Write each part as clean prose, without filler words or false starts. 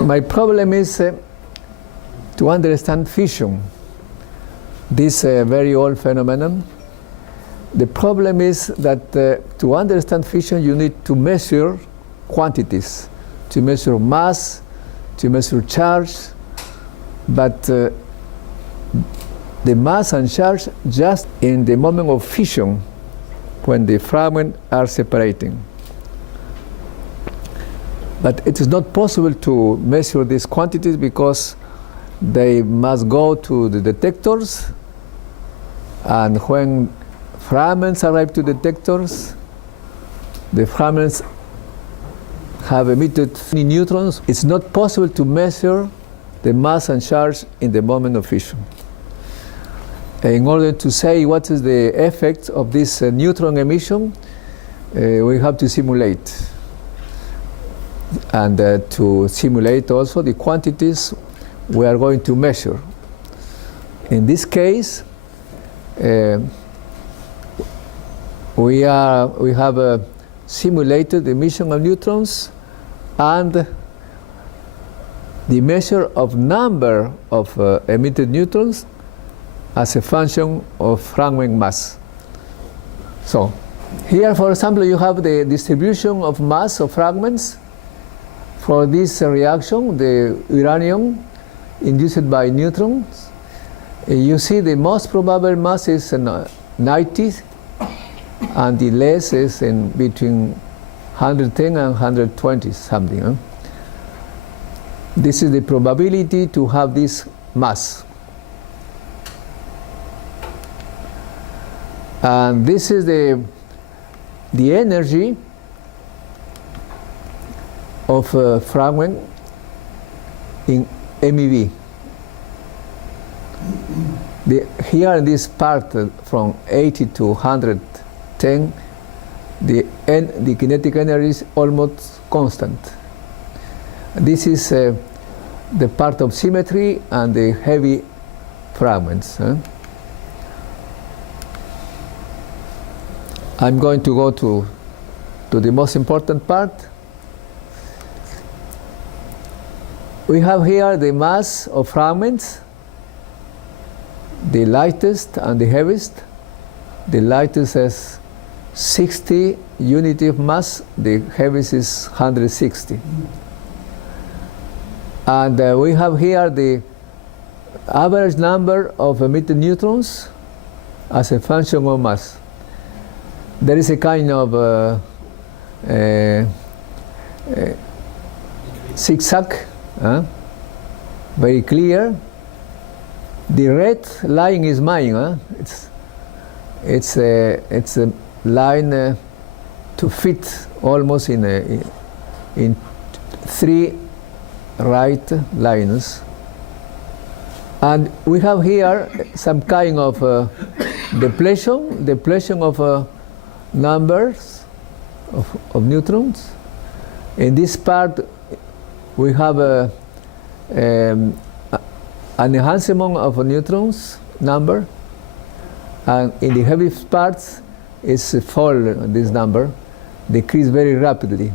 My problem is to understand fission, this very old phenomenon. The problem is that to understand fission you need to measure quantities, to measure mass, to measure charge, but the mass and charge just in the moment of fission, when the fragments are separating. But it is not possible to measure these quantities because they must go to the detectors, and when fragments arrive to detectors, the fragments have emitted neutrons. It's not possible to measure the mass and charge in the moment of fission. In order to say what is the effect of this neutron emission, we have to simulate. And to simulate also the quantities we are going to measure. In this case, we have simulated the emission of neutrons and the measure of number of emitted neutrons as a function of fragment mass. So here, for example, you have the distribution of mass of fragments for this reaction, the uranium induced by neutrons. You see the most probable mass is 90, and the less is in between 110 and 120 something. Huh? This is the probability to have this mass. And this is the energy of a fragment in MeV. Here in this part from 80 to 110, the kinetic energy is almost constant. This is the part of symmetry and the heavy fragments. I'm going to go to the most important part. We have here the mass of fragments, the lightest and the heaviest. The lightest has 60 units of mass, the heaviest is 160. And we have here the average number of emitted neutrons as a function of mass. There is a kind of zigzag, very clear. The red line is mine. It's a line to fit almost in three right lines. And we have here some kind of depletion of numbers of neutrons. In this part, we have an enhancement of neutrons number, and in the heaviest parts, it's fall. This number decrease very rapidly.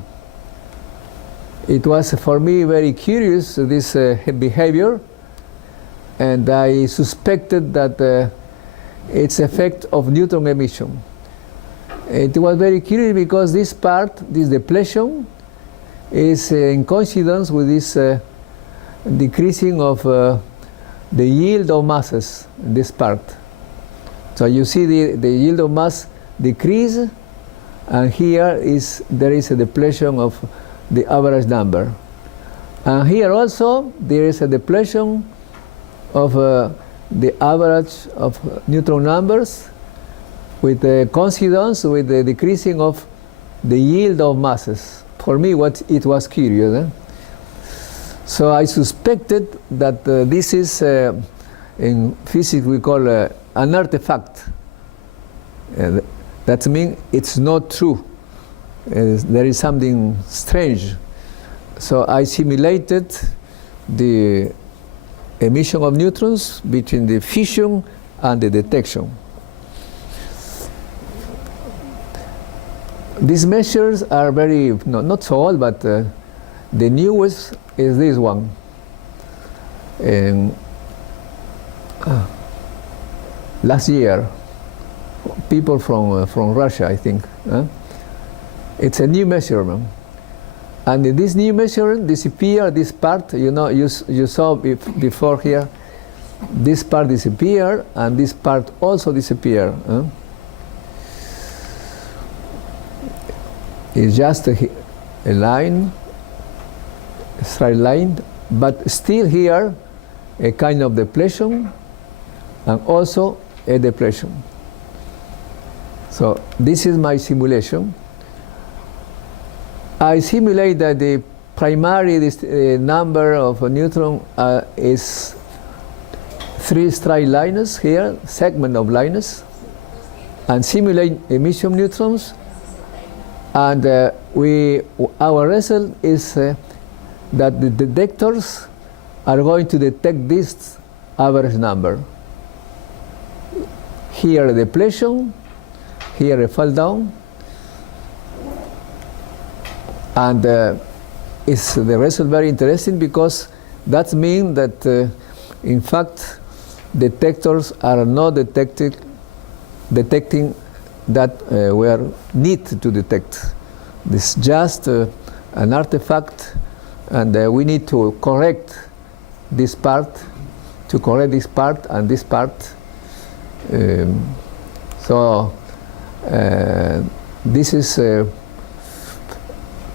It was for me very curious, this behavior, and I suspected that it's effect of neutron emission. It was very curious because this part, this depletion, is in coincidence with this decreasing of the yield of masses in this part. So you see the yield of mass decrease, and here there is a depletion of the average number. And here also there is a depletion of the average of neutron numbers, with a coincidence with the decreasing of the yield of masses. For me, it was curious. So I suspected that this is, in physics we call an artifact. That means it's not true. There is something strange. So I simulated the emission of neutrons between the fission and the detection. These measures are very, not so old, but the newest is this one. And last year, people from Russia, I think. It's a new measurement. And in this new measurement disappear this part, you saw before here, this part disappear and this part also disappear. It's just a line, a straight line, but still here a kind of depletion and also a depletion. So this is my simulation. I simulate that the primary number of a neutron is 3 straight lines here, segment of lines, and simulate emission neutrons. And our result is that the detectors are going to detect this average number. Here a depletion, here a fall down, and is the result very interesting because that means that in fact detectors are not detecting that we are need to detect. This is just an artifact, and we need to correct this part, and this part. So this is a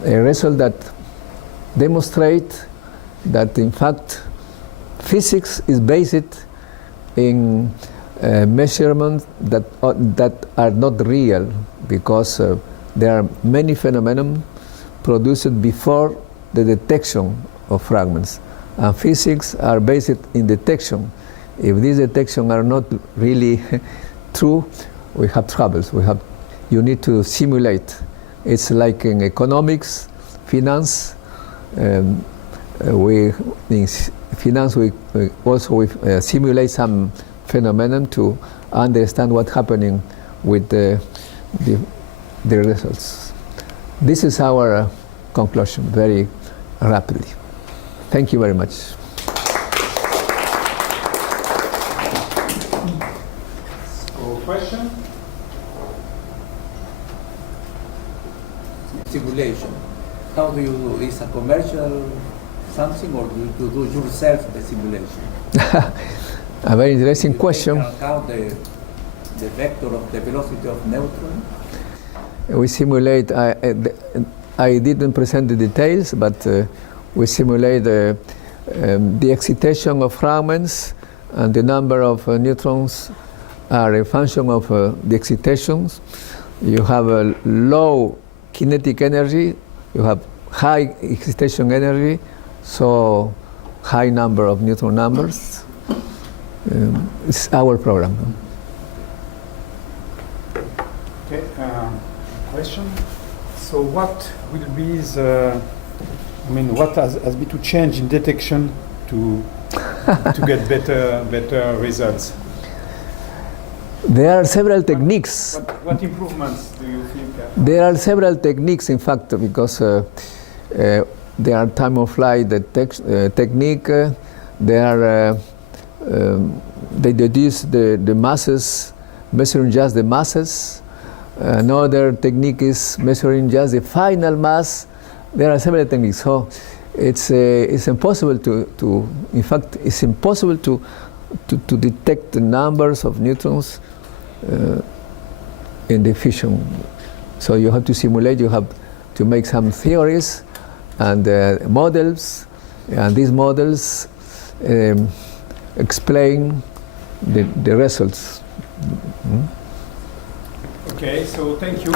result that demonstrates that in fact physics is based in measurements that are not real, because there are many phenomena produced before the detection of fragments, and physics are based in detection. If these detections are not really true, we have troubles. You need to simulate. It's like in economics, finance. In finance we also simulate some phenomenon to understand what's happening with the results. This is our conclusion very rapidly. Thank you very much. So, question? Simulation. How do you do? Is a commercial something, or do you do yourself the simulation? A very interesting question. You can count the vector of the velocity of neutron. We simulate. I didn't present the details, but we simulate the excitation of fragments, and the number of neutrons are a function of the excitations. You have a low kinetic energy, you have high excitation energy, so high number of neutron numbers. It's our program. Okay, question. So what will be the, what has been to change in detection to get better results? There are several techniques. What improvements do you think? There are several techniques, in fact, because there are time of flight technique. They deduce the masses, measuring just the masses. Another technique is measuring just the final mass. There are several techniques. So it's impossible in fact, it's impossible to detect the numbers of neutrons in the fission. So you have to simulate, you have to make some theories and models, and these models explain the results. Okay, so thank you.